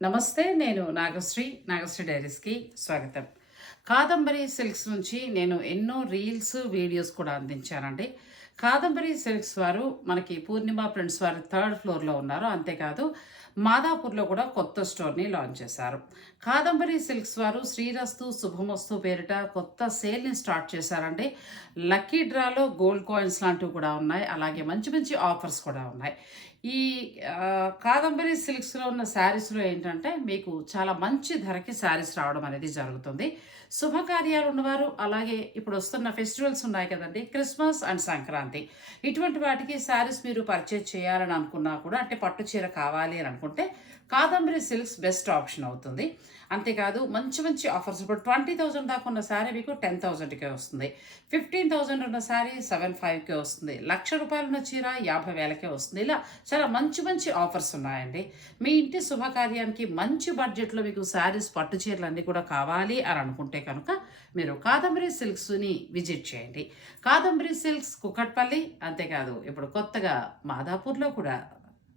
నమస్తే. నేను నాగశ్రీ డైరీస్‌కి స్వాగతం. కాదంబరి సిల్క్స్ నుంచి నేను ఎన్నో రీల్స్, వీడియోస్ కూడా అందించానండి. కాదంబరి సిల్క్స్ వారు మనకి పూర్ణిమ ప్రింట్స్ వారు థర్డ్ ఫ్లోర్‌లో ఉన్నారు. అంతేకాదు మాదాపూర్‌లో కూడా కొత్త స్టోర్‌ని లాంచ్ చేశారు. కాదంబరి సిల్క్స్ వారు శ్రీరస్తు శుభమస్తు పేరిట కొత్త సేల్‌ని స్టార్ట్ చేశారండి. లక్కీ డ్రాలో గోల్డ్ కాయిన్స్ లాంటివి కూడా ఉన్నాయి. అలాగే మంచి మంచి ఆఫర్స్ కూడా ఉన్నాయి. ఈ కాదంబరి సిల్క్స్‌లో ఉన్న శారీస్‌లో ఏంటంటే, మీకు చాలా మంచి ధరకి శారీస్ రావడం అనేది జరుగుతుంది. శుభకార్యాలు ఉన్నవారు, అలాగే ఇప్పుడొస్తున్న ఫెస్టివల్స్ ఉన్నాయి కదండీ! Christmas and Sankranti. ఇటువంటి వాటికి శారీస్ మీరు పర్చేజ్ చేయాలని అనుకున్నా కూడా, అంటే పట్టు చీర కావాలి అని అనుకుంటే, కాదంబరి సిల్క్స్ బెస్ట్ ఆప్షన్ అవుతుంది. అంతేకాదు మంచి మంచి ఆఫర్స్ ఇప్పుడు 20,000 దాకా ఉన్న శారీ మీకు 10,000కే వస్తుంది. 15,000 ఉన్న శారీ 7,500కే వస్తుంది. ₹1,00,000 ఉన్న చీర 50,000కే వస్తుంది. ఇలా చాలా మంచి మంచి ఆఫర్స్ ఉన్నాయండి. మీ ఇంటి శుభకార్యానికి మంచి బడ్జెట్‌లో మీకు శారీస్, పట్టు చీరలన్నీ కూడా కావాలి అని అనుకుంటే కనుక మీరు కాదంబరి సిల్క్స్‌ని విజిట్ చేయండి. కాదంబరి సిల్క్స్ కుకట్పల్లి, అంతేకాదు ఇప్పుడు కొత్తగా మాదాపూర్‌లో కూడా